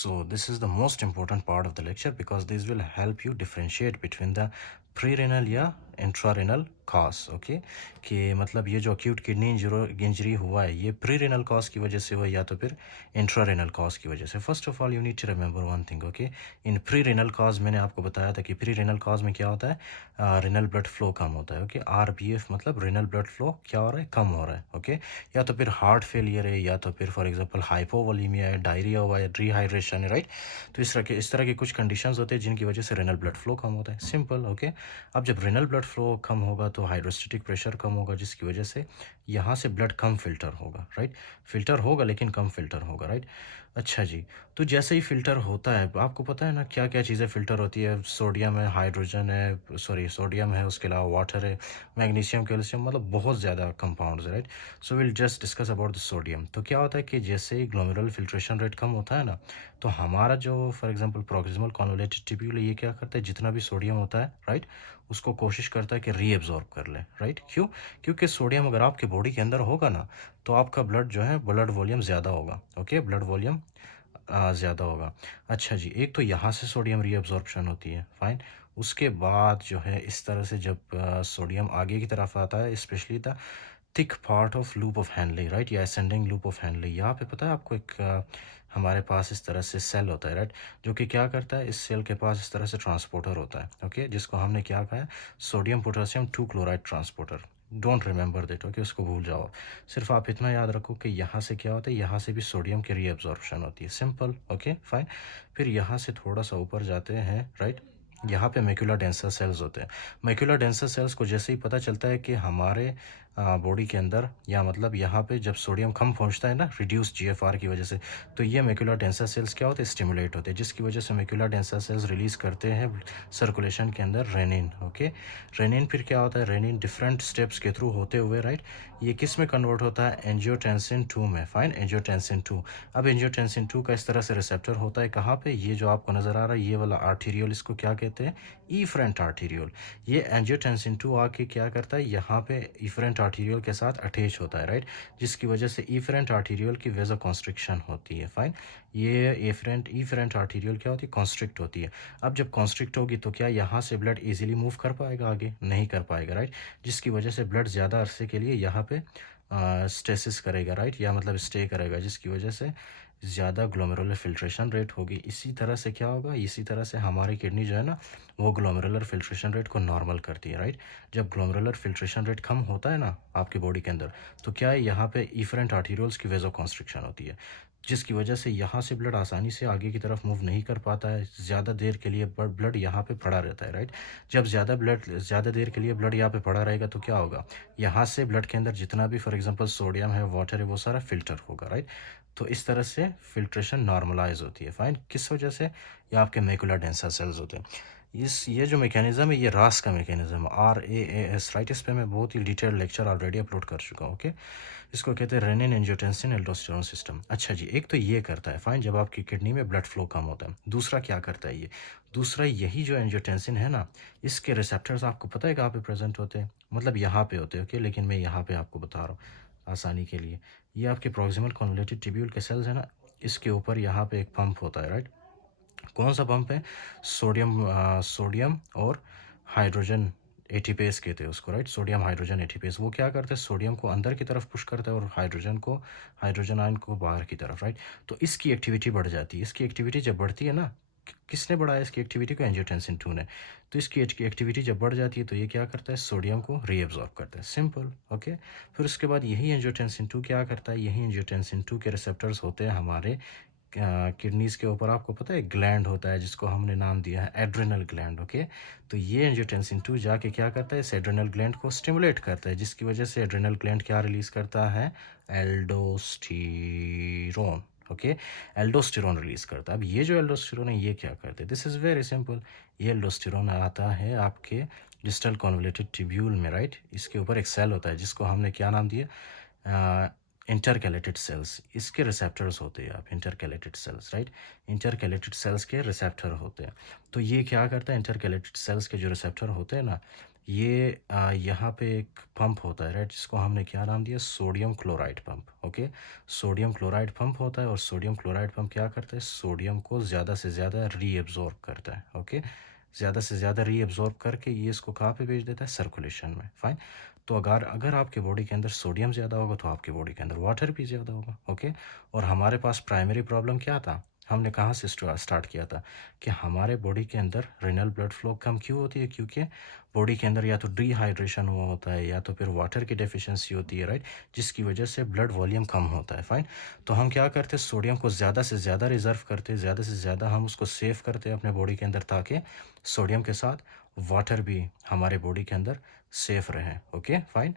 So this is the most important part of the lecture because this will help you differentiate between the prerenal या इंट्रारेनल cause. Okay, कि मतलब ये जो acute kidney injury हुआ है ये प्रीरेनल कॉज की वजह से हुआ या तो फिर इंट्रारेनल कॉज की वजह से। First of all you need to remember one thing. Okay, in prerenal cause मैंने आपको बताया था कि प्रीरेनल कॉज में क्या होता है, रेनल ब्लड फ्लो कम होता है। ओके, आरबीएफ मतलब रेनल ब्लड फ्लो क्या हो रहा है, कम हो रहा है। ओके, या तो फिर हार्ट फेलियर है या तो फिर फॉर एग्जांपल हाइपोवोलीमिया है, डायरिया हुआ है, डिहाइड्रेशन है, राइट। तो इस तरह के कुछ कंडीशंस होते हैं जिनकी वजह से रेनल ब्लड फ्लो कम होता है। सिंपल। ओके, अब जब रेनल ब्लड फ्लो कम होगा तो हाइड्रोस्टेटिक प्रेशर कम होगा, जिसकी वजह से यहाँ से ब्लड कम फिल्टर होगा, राइट। फिल्टर होगा लेकिन कम फिल्टर होगा, राइट। अच्छा जी, तो जैसे ही फिल्टर होता है, आपको पता है ना क्या क्या चीज़ें फिल्टर होती है। सोडियम है, हाइड्रोजन है, सॉरी सोडियम है, उसके अलावा वाटर है, मैग्नीशियम, कैल्शियम, मतलब बहुत ज़्यादा कंपाउंड्स है, right. So will just discuss about the sodium. तो क्या होता है कि जैसे ही ग्लोमेरुलर फिल्ट्रेशन रेट कम होता है ना, तो हमारा जो for example proximal convoluted tubule ये क्या करता है, जितना भी सोडियम होता है, राइट, उसको कोशिश करता है कि रीएब्जॉर्ब कर ले, राइट। क्यों? क्योंकि सोडियम अगर आपके बॉडी के अंदर होगा ना तो आपका ब्लड जो है ब्लड वॉल्यूम ज़्यादा होगा। ओके, ब्लड वॉल्यूम ज़्यादा होगा। अच्छा जी, एक तो यहाँ से सोडियम रीअब्जॉर्प्शन होती है, फाइन। उसके बाद जो है इस तरह से जब सोडियम आगे की तरफ आता है, specially the thick part of loop of Henle, right, या असेंडिंग लूप ऑफ हैनले, यहाँ पे पता है आपको एक हमारे पास इस तरह से सेल होता है, राइट, जो कि क्या करता है, इस सेल के पास इस तरह से ट्रांसपोर्टर होता है। ओके, जिसको हमने क्या कहा है, sodium potassium 2 chloride transporter. Don't remember that. Okay, उसको भूल जाओ। सिर्फ आप इतना याद रखो कि यहाँ से क्या होता है, यहाँ से भी सोडियम की रीअब्जॉर्प्शन होती है। सिंपल। Okay, fine. फिर यहाँ से थोड़ा सा ऊपर जाते हैं, राइट। यहाँ पे मैक्यूला डेंसा सेल्स होते हैं। मैक्यूला डेंसा सेल्स को जैसे ही पता चलता है कि हमारे बॉडी के अंदर, या मतलब यहाँ पे जब सोडियम कम पहुँचता है ना रिड्यूस जीएफआर की वजह से, तो ये मैक्यूला डेंसा सेल्स क्या होते हैं, स्टिमुलेट होते हैं, जिसकी वजह से मैक्यूला डेंसा सेल्स रिलीज करते हैं सर्कुलेशन के अंदर रेनिन। ओके, रेनिन फिर क्या होता है, रेनिन डिफरेंट स्टेप्स के थ्रू होते हुए, राइट, ये किस में कन्वर्ट होता है, एंजियोटेंसिन 2 में। Fine, angiotensin 2। अब एंजियोटेंसिन 2 का इस तरह से रिसेप्टर होता है कहाँ पे, ये जो आपको नज़र आ रहा है ये वाला आर्टीरियल, इसको क्या कहते हैं, ईफरेंट आर्टीरियल। ये एंजियोटेंसिन 2 आके क्या करता है, यहाँ पे ईफरेंट आर्टीरियल के साथ अटैच होता है, राइट, जिसकी वजह से ईफरेंट आर्टीरियल की वेजो कॉन्स्ट्रिक्शन होती है। फाइन, ये ईफरेंट आर्टीरियल क्या होती है, कॉन्स्ट्रिक्ट होती है। अब जब कॉन्स्ट्रिक्ट होगी तो क्या यहाँ से ब्लड इजीली मूव कर पाएगा, आगे नहीं कर पाएगा, राइट, जिसकी वजह से ब्लड ज़्यादा अरसे के लिए यहाँ पे स्टेसिस करेगा, राइट, या मतलब स्टे करेगा, जिसकी वजह से ज़्यादा ग्लोमेरुलर फिल्ट्रेशन रेट होगी। इसी तरह से क्या होगा, इसी तरह से हमारी किडनी जो है ना वो ग्लोमेरुलर फिल्ट्रेशन रेट को नॉर्मल करती है, राइट। जब ग्लोमेरुलर फिल्ट्रेशन रेट कम होता है ना आपकी बॉडी के अंदर, तो क्या है, यहाँ पे इफरेंट आर्टीरियल्स की वेजो कॉन्स्ट्रिक्शन होती है, जिसकी वजह से यहाँ से ब्लड आसानी से आगे की तरफ मूव नहीं कर पाता है। ज़्यादा देर के लिए ब्लड यहाँ पे पड़ा रहता है, राइट। जब ज़्यादा देर के लिए ब्लड यहाँ पे पड़ा रहेगा तो क्या होगा, यहाँ से ब्लड के अंदर जितना भी फॉर एग्जांपल सोडियम है, वाटर है, वो सारा फिल्टर होगा, राइट। तो इस तरह से फिल्ट्रेशन नॉर्मलाइज होती है। फाइन, किस वजह से, ये आपके मैकुला डेंसा सेल्स होते हैं। ये जो मैकेनिज्म है ये रास का मैकेनिज्म, RAAS, राइट। इस पे मैं बहुत ही डिटेल्ड लेक्चर ऑलरेडी अपलोड कर चुका हूँ। ओके, इसको कहते हैं रेनिन एंजियोटेंसिन एल्डोस्टेरोन सिस्टम। अच्छा जी, एक तो ये करता है, फाइन, जब आपकी किडनी में ब्लड फ्लो कम होता है। दूसरा क्या करता है ये, दूसरा यही जो एंजियोटेंसिन है ना, इसके रिसेप्टर्स आपको पता है कहाँ पे प्रेजेंट होते हैं, मतलब यहाँ पे होते हैं। ओके, लेकिन मैं यहाँ पे आपको बता रहा हूँ आसानी के लिए। ये आपके प्रॉक्सिमल कॉन्वोलेटेड ट्यूब्यूल के सेल्स है ना, इसके ऊपर यहाँ पे एक पंप होता है, राइट। कौन सा पंप है, सोडियम और हाइड्रोजन एटीपेस कहते हैं उसको, राइट। सोडियम हाइड्रोजन एटीपेस, वो क्या करते हैं, सोडियम को अंदर की तरफ पुश करता है और हाइड्रोजन आयन को बाहर की तरफ, राइट। तो इसकी एक्टिविटी बढ़ जाती है। इसकी एक्टिविटी जब बढ़ती है ना, किसने बढ़ाया इसकी एक्टिविटी को, एंजियोटेंसिन 2 ने। तो इसकी एक्टिविटी जब बढ़ जाती है तो ये क्या करता है, सोडियम को रीएब्जॉर्ब करता है। सिंपल। ओके, फिर उसके बाद यही एंजियोटेंसिन 2 क्या करता है, यही एंजियोटेंसिन 2 के रिसेप्टर्स होते हैं हमारे किडनीज के ऊपर। आपको पता है ग्लैंड होता है जिसको हमने नाम दिया है एड्रेनल ग्लैंड। ओके, तो ये एंजियोटेंसिन 2 जाके क्या करता है, इस एड्रेनल ग्लैंड को स्टिमुलेट करता है, जिसकी वजह से एड्रेनल ग्लैंड क्या रिलीज करता है, एल्डोस्टीरोन। ओके, एल्डोस्टेरोन रिलीज करता है। अब ये जो एल्डोस्टेरोन है ये क्या करते हैं, दिस इज़ वेरी सिंपल। ये एल्डोस्टेरोन आता है आपके डिस्टल कॉन्वोलेटेड ट्यूब्यूल में, राइट। इसके ऊपर एक सेल होता है जिसको हमने क्या नाम दिया, इंटरकैलेटेड सेल्स। इसके रिसेप्टर्स होते हैं, आप intercalated cells, right. Intercalated cells के रिसेप्टर होते हैं। तो ये क्या करता है, इंटरकैलेटेड सेल्स के जो रिसेप्टर होते हैं ना, ये यहाँ पे एक पंप होता है, राइट, जिसको हमने क्या नाम दिया, sodium chloride pump. Okay, sodium chloride pump होता है, और सोडियम क्लोराइड पंप क्या करता है, सोडियम को ज़्यादा से ज़्यादा रीएब्जॉर्ब करता है। ओके, ज़्यादा से ज़्यादा रीएब्जॉर्ब करके ये इसको कहाँ पे भेज देता है, सर्कुलेशन में। फाइन। तो अगर अगर आपके बॉडी के अंदर सोडियम ज़्यादा होगा तो आपकी बॉडी के अंदर वाटर भी ज़्यादा होगा। ओके, और हमारे पास प्राइमरी प्रॉब्लम क्या था, हमने कहाँ से स्टार्ट किया था, कि हमारे बॉडी के अंदर रिनल ब्लड फ्लो कम क्यों होती है, क्योंकि बॉडी के अंदर या तो डिहाइड्रेशन हुआ होता है या तो फिर वाटर की डेफिशिएंसी होती है, राइट, जिसकी वजह से ब्लड वॉल्यूम कम होता है। फाइन। तो हम क्या करते हैं, सोडियम को ज़्यादा से ज़्यादा रिजर्व करते हैं, ज़्यादा से ज़्यादा हम उसको सेव करते हैं अपने बॉडी के अंदर, ताकि सोडियम के साथ वाटर भी हमारे बॉडी के अंदर सेफ रहे। Okay, fine.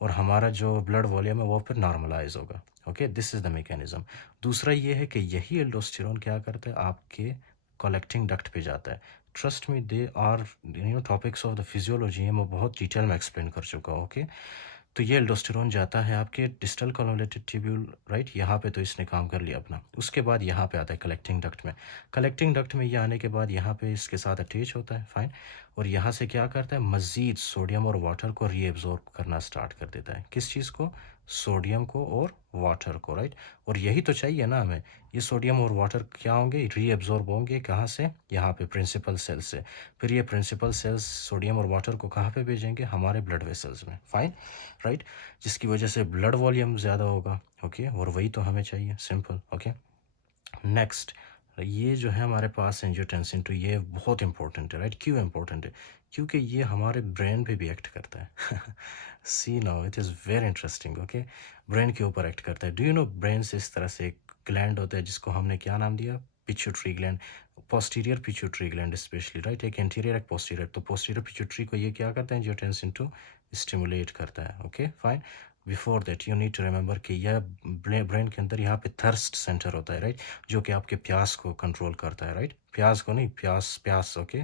और हमारा जो ब्लड वॉल्यूम है वो फिर नॉर्मलाइज होगा। Okay, this is the mechanism. दूसरा ये है कि यही एल्डोस्टेरोन क्या करता है, आपके कलेक्टिंग डक्ट पे जाता है। Trust me, they are topics of the physiology, मैं बहुत डिटेल में एक्सप्लेन कर चुका हूँ। ओके, तो ये एल्डोस्टेरोन जाता है आपके डिस्टल कॉलोलेटेड ट्यूब्यूल, राइट, यहाँ पे तो इसने काम कर लिया अपना। उसके बाद यहाँ पे आता है कलेक्टिंग डक्ट में। कलेक्टिंग डक्ट में ये आने के बाद यहाँ पे इसके साथ अटैच होता है। फाइन। और यहाँ से क्या करता है, मज़ीद सोडियम और वाटर को रीएब्जॉर्ब करना स्टार्ट कर देता है। किस चीज़ को, सोडियम को और वाटर को, राइट। और यही तो चाहिए ना हमें, ये सोडियम और वाटर क्या होंगे, रीएब्जॉर्ब होंगे कहाँ से, यहाँ पे प्रिंसिपल सेल से। फिर ये प्रिंसिपल सेल्स सोडियम और वाटर को कहाँ पे भेजेंगे, हमारे ब्लड वेसल्स में। फाइन, राइट, जिसकी वजह से ब्लड वॉल्यूम ज़्यादा होगा। ओके, और वही तो हमें चाहिए, सिंपल। ओके, नेक्स्ट, ये जो है हमारे पास एंजियोटेंसिन 2, ये बहुत इंपॉर्टेंट है, राइट। क्यों इंपॉर्टेंट है, क्योंकि ये हमारे ब्रेन पे भी एक्ट करता है। See now it is very interesting. Okay, brain के ऊपर एक्ट करता है। डू यू नो, ब्रेन से इस तरह से एक ग्लैंड होता है जिसको हमने क्या नाम दिया, pituitary gland, posterior pituitary gland specially, right, एक एंटीरियर एक पोस्टीरियर। तो पोस्टीरियर पिट्यूटरी को ये क्या करता है, एंजियोटेंसिन 2 स्टिमुलेट करता है। Okay, fine. Before that you need to remember कि यह ब्रेन के अंदर यहाँ पे थर्स्ट सेंटर होता है, राइट, जो कि आपके प्यास को कंट्रोल करता है, राइट, प्यास को नहीं, प्यास प्यास। ओके,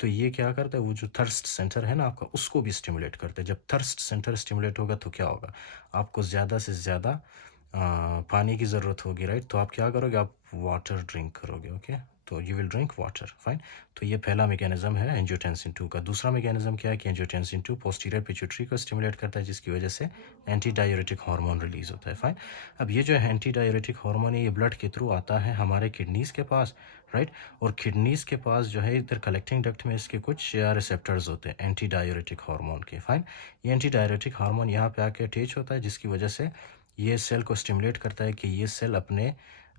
तो ये क्या करता है, वो जो थर्स्ट सेंटर है ना आपका, उसको भी स्टिमुलेट करता है। जब थर्स्ट सेंटर स्टिमुलेट होगा तो क्या होगा, आपको ज़्यादा से ज़्यादा पानी की ज़रूरत होगी, राइट। तो आप क्या करोगे, आप वाटर ड्रिंक करोगे। ओके, तो you will drink water. Fine. तो ये पहला मैकेनिज्म है एंजियोटेंसिन 2 का। दूसरा मैकेनिज्म क्या है कि एंजियोटेंसिन 2 पोस्टीरियर पिट्यूटरी को स्टिमुलेट करता है, जिसकी वजह से एंटी डाययूरेटिक हार्मोन रिलीज होता है। फाइन। अब ये जो है एंटी डाययूरेटिक हार्मोन है, ये ब्लड के थ्रू आता है हमारे किडनीज़ के पास, राइट। और किडनीज़ के पास जो है इधर कलेक्टिंग डक्ट में इसके कुछ रिसेप्टर्स होते हैं एंटी डाययूरेटिक हार्मोन के। फाइन। ये एंटी डाययूरेटिक हार्मोन यहाँ पे आके अटैच होता है, जिसकी वजह से ये सेल को स्टिमुलेट करता है कि ये सेल अपने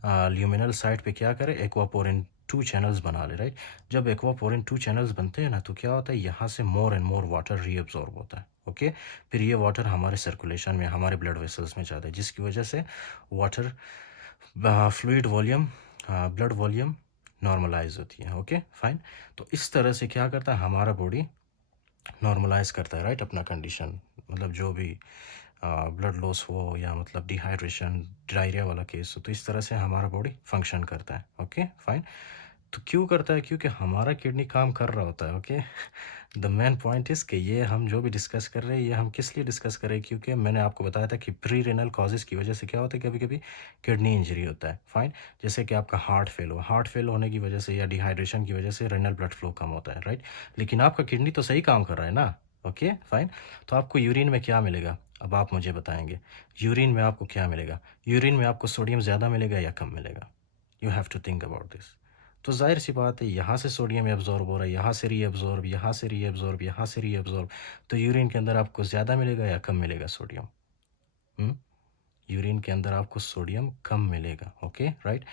ल्यूमिनल साइड पे क्या करे, एक्वापोरिन 2 चैनल्स बना ले, राइट। जब एक्वापोरिन 2 चैनल्स बनते हैं ना, तो क्या होता है, यहाँ से more and more water reabsorb होता है। ओके, फिर ये वाटर हमारे सर्कुलेशन में, हमारे ब्लड वेसल्स में जाता है, जिसकी वजह से water fluid volume, blood volume normalize होती है। Okay, fine. तो इस तरह से क्या करता है, हमारा बॉडी नॉर्मलाइज करता है, राइट, अपना कंडीशन, मतलब जो भी ब्लड लॉस हो या मतलब डिहाइड्रेशन, डायरिया वाला केस हो, तो इस तरह से हमारा बॉडी फंक्शन करता है। Okay, fine. तो क्यों करता है, क्योंकि हमारा किडनी काम कर रहा होता है। Okay, the main point is कि ये हम जो भी डिस्कस कर रहे हैं, ये हम किस लिए डिस्कस कर रहे हैं, क्योंकि मैंने आपको बताया था कि प्री रेनल कॉजेज़ की वजह से क्या होता है, कभी कभी किडनी इंजरी होता है। फाइन। जैसे कि आपका हार्ट फेल हो, हार्ट फेल होने की वजह से या डिहाइड्रेशन की वजह से रेनल ब्लड फ्लो कम होता है, राइट। लेकिन आपका किडनी तो सही काम कर रहा है ना। Okay, fine. तो आपको यूरिन में क्या मिलेगा, अब आप मुझे बताएंगे, यूरिन में आपको क्या मिलेगा, यूरिन में आपको सोडियम ज़्यादा मिलेगा या कम मिलेगा, you have to think about this. तो जाहिर सी बात है, यहाँ से सोडियम एब्जॉर्ब हो रहा है, यहाँ से रीएब्जॉर्ब, यहाँ से रीएब्जॉर्ब, यहाँ से रीएब्जॉर्ब, तो यूरिन के अंदर आपको ज़्यादा मिलेगा या कम मिलेगा सोडियम। यूरिन के अंदर आपको सोडियम कम मिलेगा। ओके, राइट,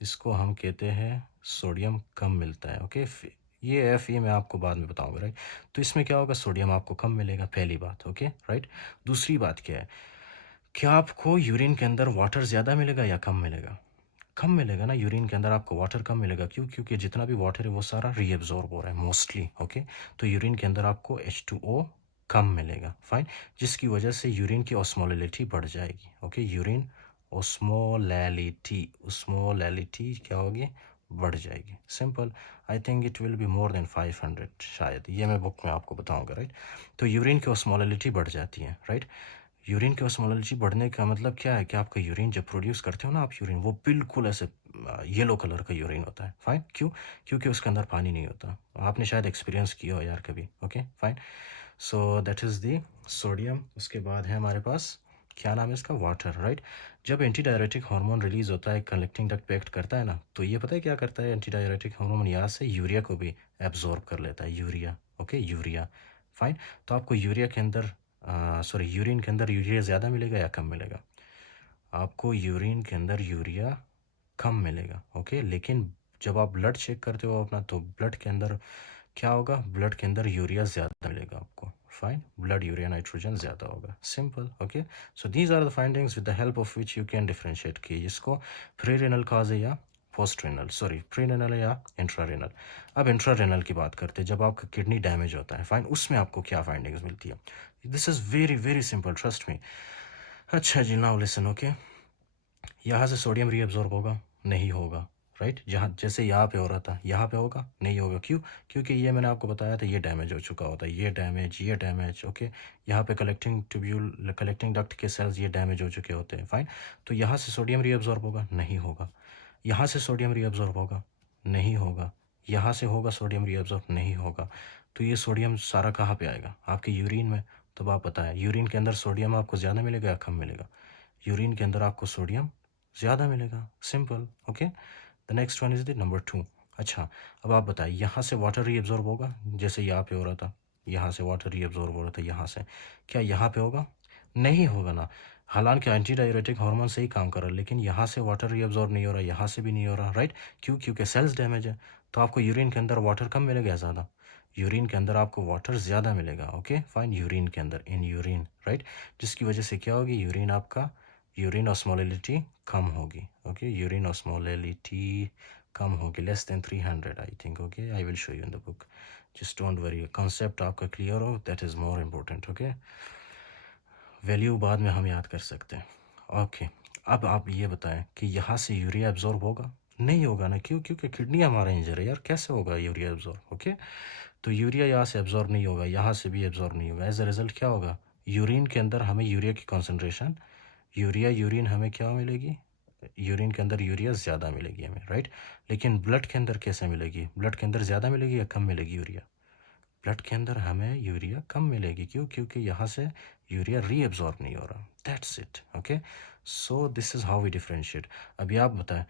इसको हम कहते हैं सोडियम कम मिलता है। ओके, ये एफ ये मैं आपको बाद में बताऊंगा, राइट। तो इसमें क्या होगा, सोडियम आपको कम मिलेगा, पहली बात। Okay, right. दूसरी बात क्या है, क्या आपको यूरिन के अंदर वाटर ज़्यादा मिलेगा या कम मिलेगा, कम मिलेगा ना। यूरिन के अंदर आपको वाटर कम मिलेगा, क्यों, क्योंकि जितना भी वाटर है वो सारा रीएब्जॉर्ब हो रहा है मोस्टली। ओके, तो यूरिन के अंदर आपको H2O कम मिलेगा। फाइन। जिसकी वजह से यूरिन की ऑस्मोलैलिटी बढ़ जाएगी। ओके, यूरिन ऑस्मोलैलिटी, ऑस्मोलैलिटी क्या होगी, बढ़ जाएगी। Simple. I think it will be more than 500, शायद, ये मैं बुक में आपको बताऊंगा, राइट। तो यूरिन की ऑस्मोलैलिटी बढ़ जाती है, राइट। यूरिन की ऑस्मोलॉजी बढ़ने का मतलब क्या है कि आपका यूरिन जब प्रोड्यूस करते हो ना आप यूरिन, वो बिल्कुल ऐसे येलो कलर का यूरिन होता है। फाइन। क्यों, क्योंकि उसके अंदर पानी नहीं होता। आपने शायद एक्सपीरियंस किया हो यार कभी। Okay, fine. So that is the sodium. उसके बाद है हमारे पास क्या नाम है इसका, वाटर, राइट। जब एंटी डायरेटिक हार्मोन रिलीज होता है, कलेक्टिंग डक्ट पे एक्ट करता है ना, तो ये पता है क्या करता है, एंटी डायरेटिक हार्मोन यहाँ से यूरिया को भी एब्जॉर्ब कर लेता है, यूरिया, ओके, यूरिया, फाइन। तो आपको यूरिया के अंदर सॉरी यूरिन के अंदर यूरिया ज़्यादा मिलेगा या कम मिलेगा? आपको यूरिन के अंदर यूरिया कम मिलेगा, ओके। लेकिन जब आप ब्लड चेक करते हो अपना, तो ब्लड के अंदर क्या होगा, ब्लड के अंदर यूरिया ज़्यादा मिलेगा आपको, फाइन। ब्लड यूरिया नाइट्रोजन ज़्यादा होगा, simple, okay. So these are the findings with the help of which you can differentiate कि इसको प्री रेनल काज है या post renal, sorry pre renal है या इंट्रा रेनल। अब इंट्रा रेनल की बात करते हैं, जब आपका किडनी डैमेज होता है, फाइन, उसमें आपको क्या फाइंडिंग्स मिलती है? This is very very simple, trust me. अच्छा जी, नाउ लिसन, ओके। यहाँ से सोडियम रीअब्जॉर्ब होगा? नहीं होगा, राइट। जहाँ जैसे यहाँ पे हो रहा था, यहाँ पे होगा? नहीं होगा। क्यों? क्योंकि ये मैंने आपको बताया था, ये डैमेज हो चुका होता है, ये डैमेज, ओके। यहाँ पे कलेक्टिंग ट्यूब्यूल, कलेक्टिंग डक्ट के सेल्स ये डैमेज हो चुके होते हैं, फाइन। तो यहाँ से सोडियम रीअब्जॉर्ब होगा? नहीं होगा। यहाँ से सोडियम रीअब्जॉर्ब होगा? नहीं होगा। यहाँ से होगा सोडियम रीअब्जॉर्ब? नहीं होगा। तो ये सोडियम सारा कहाँ पे आएगा? आपके यूरिन में। तो आप बताएं, यूरिन के अंदर सोडियम आपको ज़्यादा मिलेगा या कम मिलेगा? यूरिन के अंदर आपको सोडियम ज़्यादा मिलेगा, simple, okay. The next one is the number 2। अच्छा, अब आप बताइए, यहाँ से वाटर रीअब्जॉर्ब होगा? जैसे यहाँ पे हो रहा था, यहाँ से वाटर रीअब्जॉर्ब हो रहा था, यहाँ से, क्या यहाँ पे होगा? नहीं होगा ना। हालांकि एंटी डायरेटिक हार्मोन से ही काम कर रहा है, लेकिन यहाँ से वाटर रीअब्जॉर्ब नहीं हो रहा, यहाँ से भी नहीं हो रहा, राइट। क्यों? क्योंकि सेल्स डैमेज है। तो आपको यूरिन के अंदर वाटर कम मिलेगा या ज़्यादा? यूरिन के अंदर आपको वाटर ज़्यादा मिलेगा, ओके, फाइन। यूरिन के अंदर, इन यूरिन, राइट। जिसकी वजह से क्या होगी, यूरिन आपका, यूरिन ऑस्मोलिटी कम होगी, ओके। यूरिन ऑस्मोलिटी कम होगी, less than 300 I think, okay. I will show you in the book, just don't worry. Concept आपका क्लियर हो, that is more important, okay. Value बाद में हम याद कर सकते हैं, ओके। अब आप ये बताएं कि यहाँ से यूरिया एब्जॉर्ब होगा? नहीं होगा ना। क्यों? क्योंकि किडनी हमारा इंजर है यार, कैसे होगा यूरिया एब्जॉर्ब, ओके। तो यूरिया यहाँ से एब्जॉर्ब नहीं होगा, यहाँ से भी एब्जॉर्ब नहीं होगा। एज अ रिजल्ट क्या होगा, यूरिन के अंदर हमें यूरिया की कॉन्सेंट्रेशन, यूरिन हमें क्या मिलेगी, यूरिन के अंदर यूरिया ज़्यादा मिलेगी हमें, राइट। लेकिन ब्लड के अंदर कैसे मिलेगी? ब्लड के अंदर ज़्यादा मिलेगी या कम मिलेगी यूरिया? ब्लड के अंदर हमें यूरिया कम मिलेगी। क्यों? क्योंकि यहाँ से यूरिया रीअब्जॉर्ब नहीं हो रहा, that's it, okay. So this is how we differentiate. अभी आप बताएं,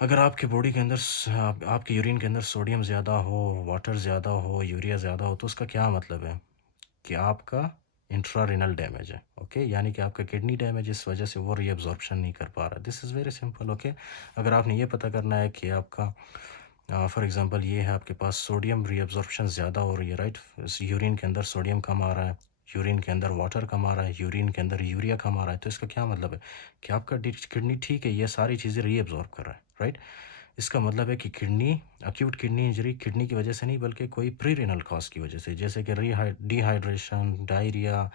अगर आपके बॉडी के अंदर आपके यूरिन के अंदर सोडियम ज़्यादा हो, वाटर ज़्यादा हो, यूरिया ज़्यादा हो, तो उसका क्या मतलब है कि आपका इंट्रा रेनल डैमेज है, ओके। यानी कि आपका किडनी डैमेज, इस वजह से वो रीअब्जॉर्प्शन नहीं कर पा रहा। This is very simple, okay. अगर आपने ये पता करना है कि आपका फॉर एग्जांपल ये है, आपके पास सोडियम रीअब्जॉर्प्शन ज़्यादा हो रही है, राइट। यूरिन के अंदर सोडियम कम आ रहा है, यूरिन के अंदर वाटर कम आ रहा है, यूरिन के अंदर यूरिया कम आ रहा है, तो इसका क्या मतलब है कि आपका किडनी ठीक है, ये सारी चीज़ें रीअब्जॉर्ब कर रहा है, राइट। इसका मतलब है कि kidney, acute kidney injury kidney की वजह से नहीं, बल्कि कोई प्री रेनल कॉज की वजह से, जैसे कि डिहाइड्रेशन, डायरिया,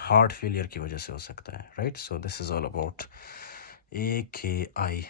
हार्ट फेलियर की वजह से हो सकता है, right. So this is all about AKI।